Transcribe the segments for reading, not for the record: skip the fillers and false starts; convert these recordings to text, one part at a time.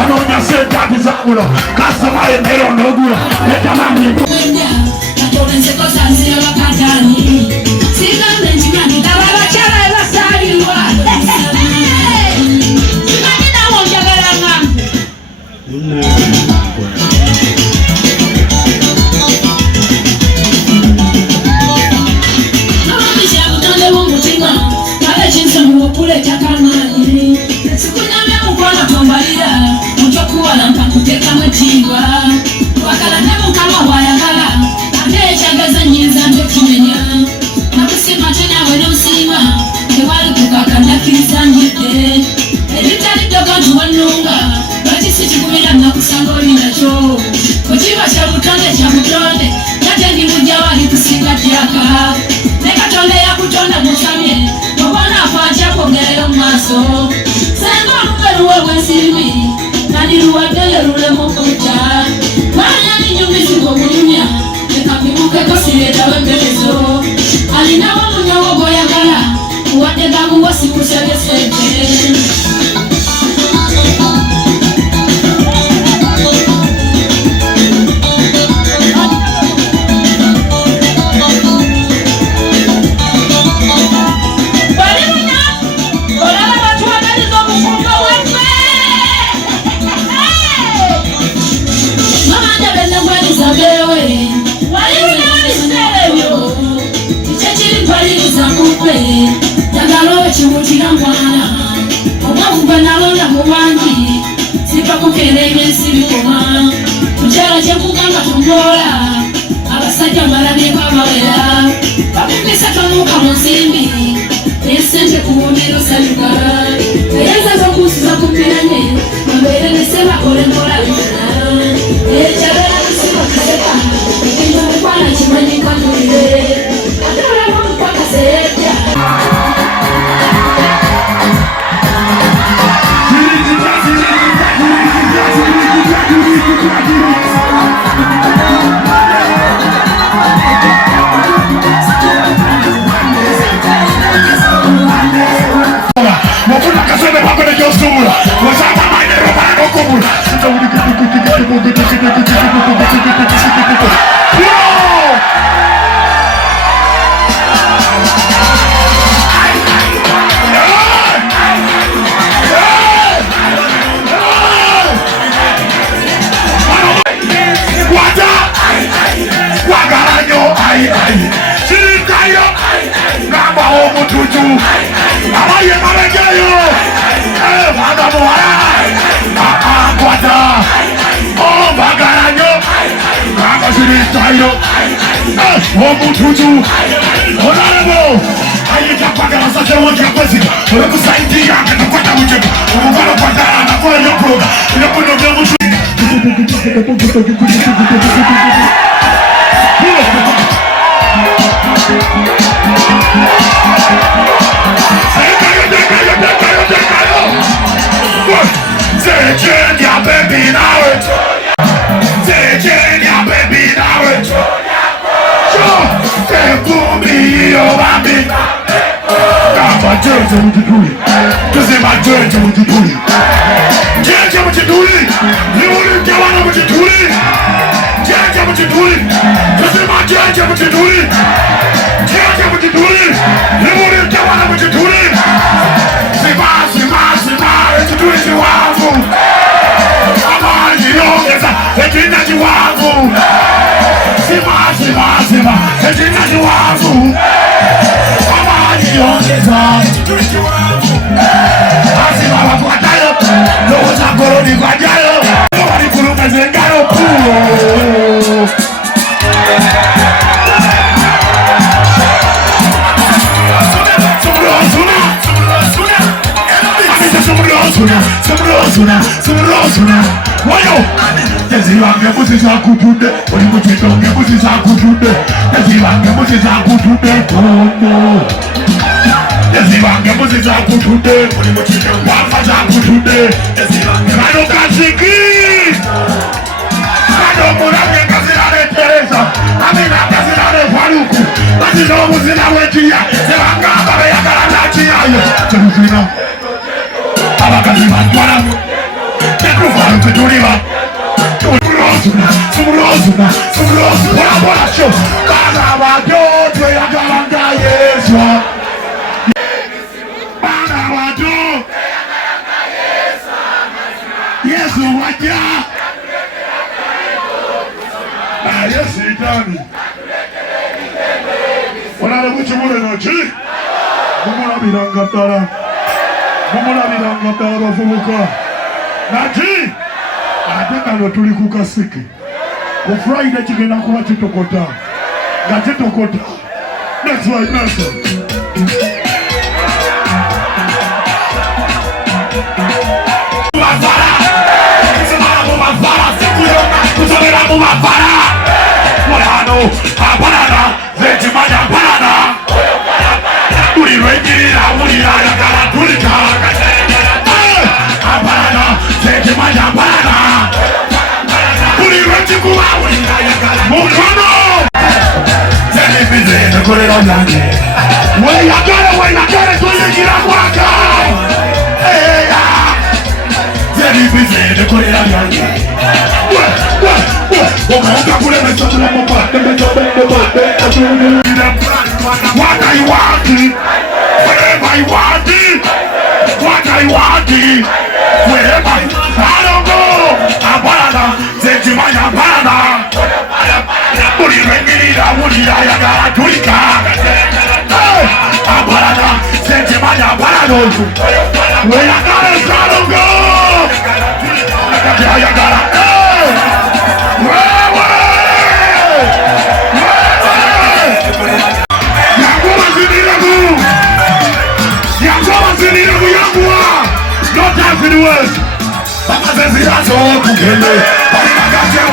Panonya senta kuzabula Kasama enero nogula Eta mami Katolense cosa nzira bakatani Sigande njimani tababa chala eva saliwa Sigande na wonja galanga Nawanisha kutande wa mutima Kale jinsa muwapule chakamani Sikunyamia mkwana tombalira Mchokuwa na mpakuteka mwetiwa Wakala nemu kama wayagala Chagaza nyiza ndo kimenya na kusema tena wena usima Kewali kukakanda kisa njete Editali dogo tuwanunga Bati siti kumida na kusangoli na cho Kuchiwa chabutonde Natendi mujawali kusinga tiaka Neka tonde ya kutonda mchamye Mbona afacha kongele maso Sengo nukeru wewe simi Naniruwa dele rule mokucha Manya ni nyumizi kukunyumia Nekapimuke kosireta wembelezo Alinawa munyawo goyagala Uwategamu wasikusebesete Yagalo chimuchira mwana Omwakuba nalonda mubanji Sipa kukereme sibikoma Kuchala chekuganga tumbola Abasajja malabye kabawera Bakukisa tonuka musimbi Nesente kuwomero saluka Eyeza zokusiza kumpiranye Mabere neseba kole mbola bina Echabela kusiba kuseka Ekintu mukwana chimanyi kanulire Atala mwampaka seyetya Mokuna kaseme pakone josumula Wasata maine romano kumula Wagaranyo Sirikayo Gamba homo tutu Amaye maregeyo Vagamuara Kwata Wagaranyo Gamba sirikayo Homo tutu Honorable Ayita kwagala sache wote kwezi Kusaidia Katakwata mchepa Umukala kwata Nakula yoproga Yoproga vyamutu Virginia baby now it Virginia baby now it Tekumi over me Kama jeje mjiduli Kusema jeje mjiduli Jeje mjiduli Niuli kiwana mjiduli Jeje mjiduli Kusema jeje mjiduli Jeje mjiduli Niuli kiwana mjiduli Sima Mjiduli jiwavu Ama jiongeza Ejina jiwavu Sima Ejina jiwavu Ama jiongeza Mjiduli jiwavu Asima watu watayo Logo za koroni kwa jayo Wali kulunga zengano puo Sumrosuna Wayo Yaziwange muzi za kutunde Wali mchitonge muzi za kutunde Yaziwange muzi za kutunde Tomo Yaziwange muzi za kutunde Wali mchitonge wafa za kutunde Yaziwange Kano kasiki Kano murage kazirane Teresa Amina kazirane Faruku Kazino muzi na wetia Sewanga babe ya karanachi ayo Terusina Abakazi matwana Tekrufa tuliva sumulozu bora sho bana wado tweyagalanga Yesu bana wado Yesu waja Yesu itani wanale muchimule nochi mumulabiranga ddala bavubuka nati ate kano tuli ku kasiki ku Friday kigenda kuba kitokota nga kitokota next one what I want, wherever I want it, what I want it, wherever I don't go, Abana, Zejimaya Bana, Puri Rengida, Wudi Ayagara Turika, Abana, Zejimaya Bana, where I gotta go, Ayagara, no time for the worst. Papa says he has all to get it. But I got you.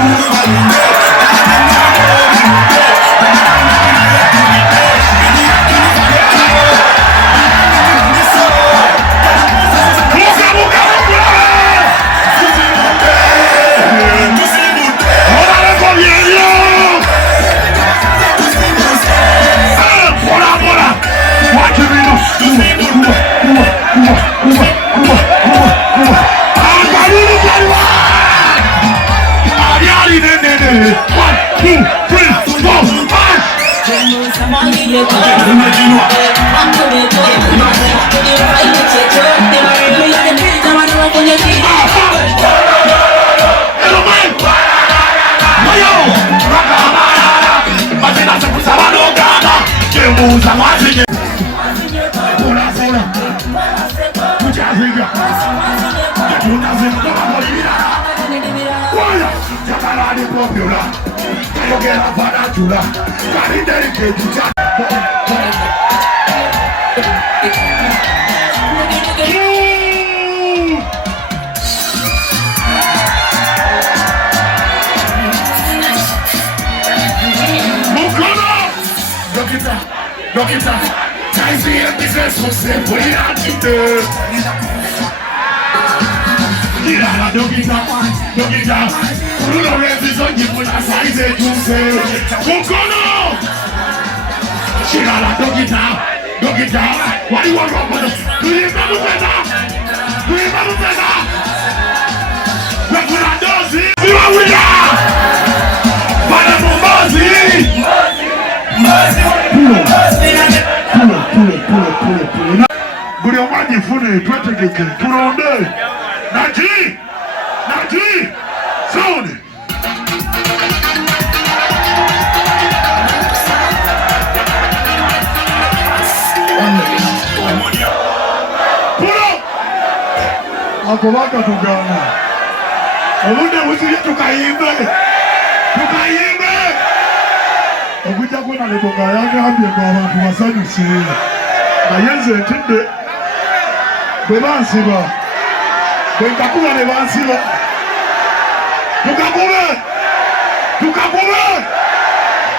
Dokita, Taisi and business was there for the attitude. Dokita, Bruno Renzi on you put a size and you say, Mukono! Shirala, Dokita, what do you want wrong with us? Do you remember better? What would I do? See what we are! Buli omwanyi fune twetegeke tulonde Naji sound pulo akobaka tugana obudde buzire tukayimbe okujja kwena lebonga yagambye ngo abantu basanyuse naye nze ntidde bwe bansiba bwe nkakuba ne bansiba tukakube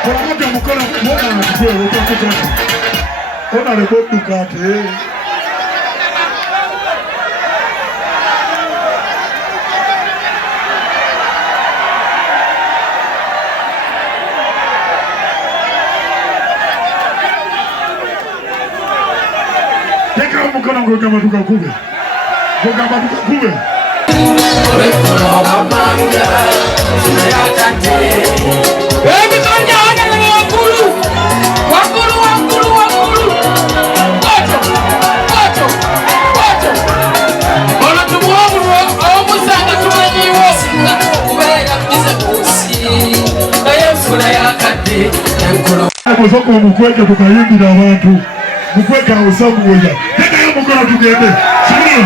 olakati omukola mwona tukwewa otakutaki onaleka odduka ate Teka omukono ng'ogamba tukakube. Soko mukweke tukayimbira abantu mukweke awusabuoya tekayo mukono tugende sibuli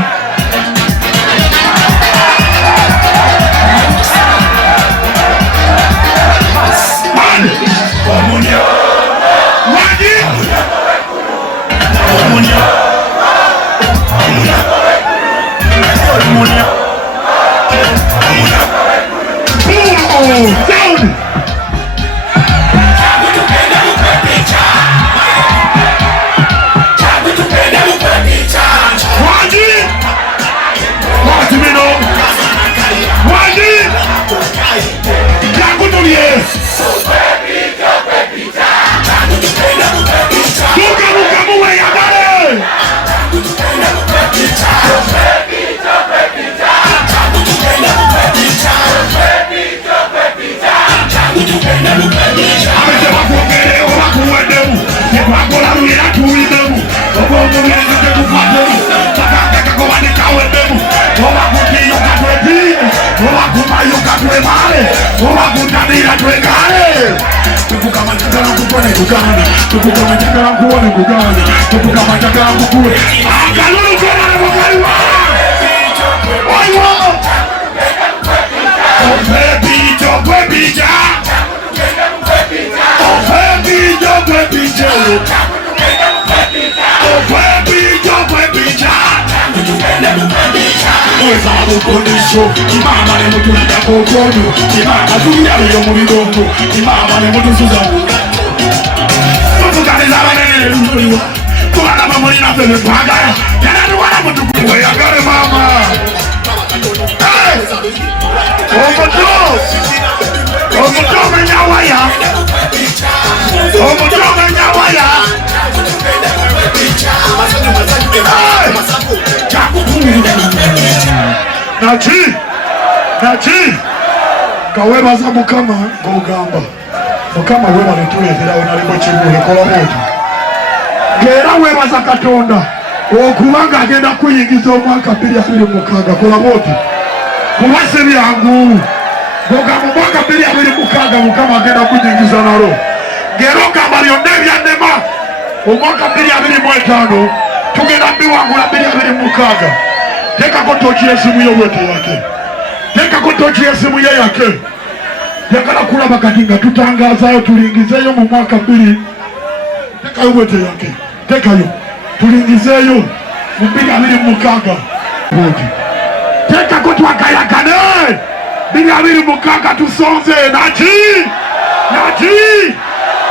Kimama ne mutu ndakokono kimama tuyayo mu bigongo kimama ne mutu suzamu tukaniza banene luliwa tukana mamuli na fele twagaya yana duwana mutu kuwe yagare mama omuto menyawaya Nachi kawebaza mukama ngogamba mukama weba netuletera onalimu kibuule kola bwoti ngera webaza Katonda okubanga agenda kuyingiza omwaka 2026 kola bwoti kuba si byangu ngogamba omwaka 2026 mukama agenda kuyingiza nalo ngera ogamba byonna ebyannema omwaka 2025 tugenda biwangula 2026 tekako toki esimu y'obwete yake tekako toki esimu ye yake yakala kulaba kati nga tutangazaayo tulingizeeyo mu mwaka 2 tekayo bwete yake tekayo tulingizeeyo mu 2026 bwoti tekako twakayakane 2026 tusonze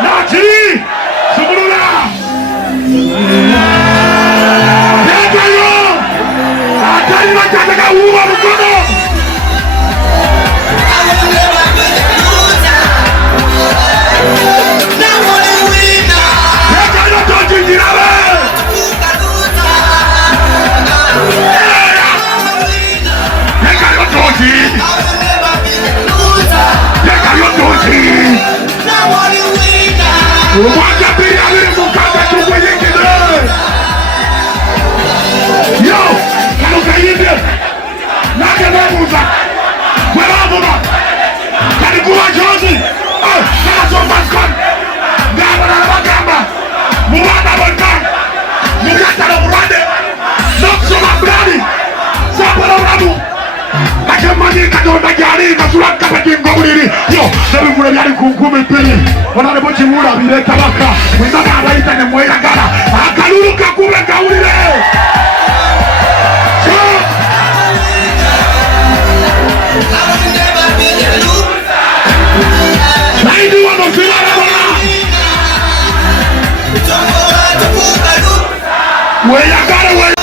Nachi subulula tekayo atali bataka uwa mkono Sebimule byali kunkumi pili wanale bochimula bile tabaka wenzaka abaita ne mwiragala akalulu kakube kaulire Naidi wano filana wana weyagala wey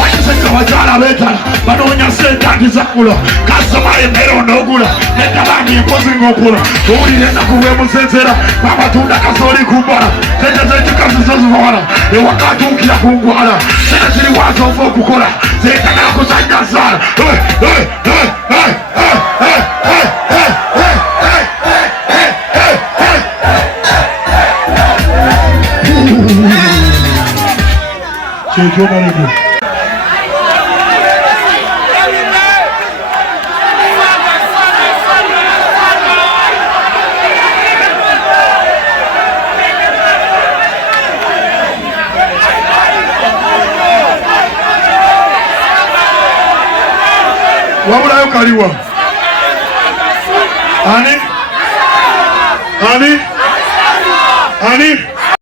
wanyeseka wajala betala banonya sente akizakulo kasamaye mbere onogula netabani empozi ngokula owulire nakuwe musenzera babatunda kasoli kumbala sente zetikasizozivola ewakatukira kungwala sente ziri wazofa okukola zetagala kuzanya zala Chejomarego. Wabulayo kaliwa. Ani?